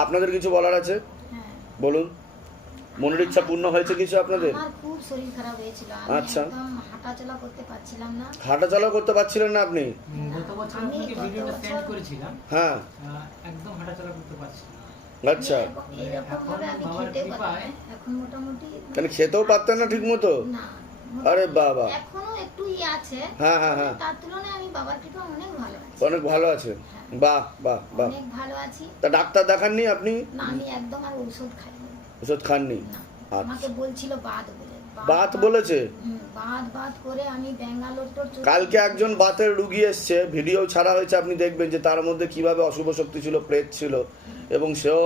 আপনাদের কিছু বলার আছে? বলুন। মনের ইচ্ছা পূর্ণ হয়েছে কিছু আপনাদের? আমার খুব শরীর খারাপ হয়েছিল, আচ্ছা। একদম হাঁটাচলা করতে পারছিলাম না। হাঁটাচলা করতে পারছিলেন না আপনি? গত বছর আপনাকে ভিডিওটা সেন্ড করেছিলাম। হ্যাঁ, একদম হাঁটাচলা করতে পারছি না। আচ্ছা। এরকম ভাবে আমি খেতে পারি না। এখন মোটামুটি মানে খেতেও পারতেন না ঠিক মতো? না। আরে বাবা। এখনো একটু আছে। হ্যাঁ হ্যাঁ হ্যাঁ, তার তুলনায় আমি বাবার কৃপা অনেক ভালো আছি। অনেক ভালো আছে। বাহ বাহ বাহ। অনেক ভালো আছি। তা ডাক্তার দেখাননি আপনি? না, আমি একদম আর ওষুধ খাইনি। ওষুধ খাননি? না, আচ্ছা। আমাকে বলছিল বাত বলে। বাত বলেছে? বাত করে আমি ব্যাঙ্গালোর কালকে একজন বাতের রুগী এসছে, ভিডিও ছাড়া হয়েছে, আপনি দেখবেন যে তার মধ্যে কিভাবে অশুভ শক্তি ছিল, প্রেত ছিল, এবং সেও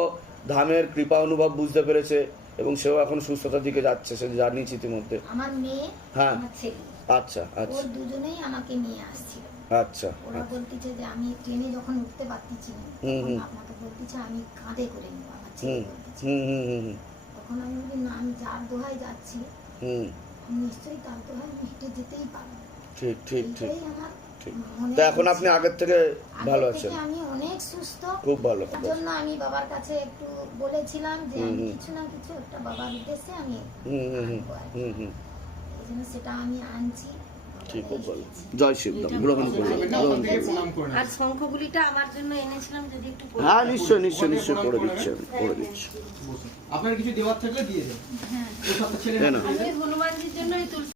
ধামের কৃপা অনুভব বুঝতে পেরেছে, এবং সেও এখন সুস্থতার দিকে যাচ্ছে, সে জানিয়েছে ইতিমধ্যে। আমার মেয়ে, হ্যাঁ। আমার ছেলে, আচ্ছা আচ্ছা ওর দুজনেই আমাকে নিয়ে আসছিল। আচ্ছা। ওরা বলতেছে যে আমি ট্রেনে যখন উঠতে পারতেছি না, তখন আপনাকে বলতেছে আমি কাঁধে করে নেব, আমার ছেলে বলতেছে। তখন আমি বলি না, আমি যার দোহাই যাচ্ছি, আমি নিশ্চয়ই তার দোহাই আমি হেঁটে যেতেই পারবো। ঠিক ঠিক ঠিক। এটাই আমার মনে তো এখন আপনি আগের থেকে ভালো আছেন? আমি অনেক সুস্থ। খুব ভালো। তার জন্য আমি বাবার কাছে একটু বলেছিলাম যে আমি কিছু না কিছু একটা বাবার উদ্দেশ্যে আমি আনবো আর কি। এই জন্য সেটা আমি আনছি। ঠিক, খুব ভালো। জয় শিবধাম, গ্রহণ করুন, গ্রহণ করুন। আর শঙ্খগুলিটা আমার জন্য এনেছিলাম, যদি একটু হ্যাঁ, নিশ্চয় নিশ্চয় নিশ্চয় করে দিচ্ছি, আমি করে দিচ্ছি। আপনার কিছু দেওয়ার থাকলে দিয়ে দেন। হ্যাঁ, এই সপ্তাহ ছেলে না। আমি হনুমানজির জন্য এই তুলসী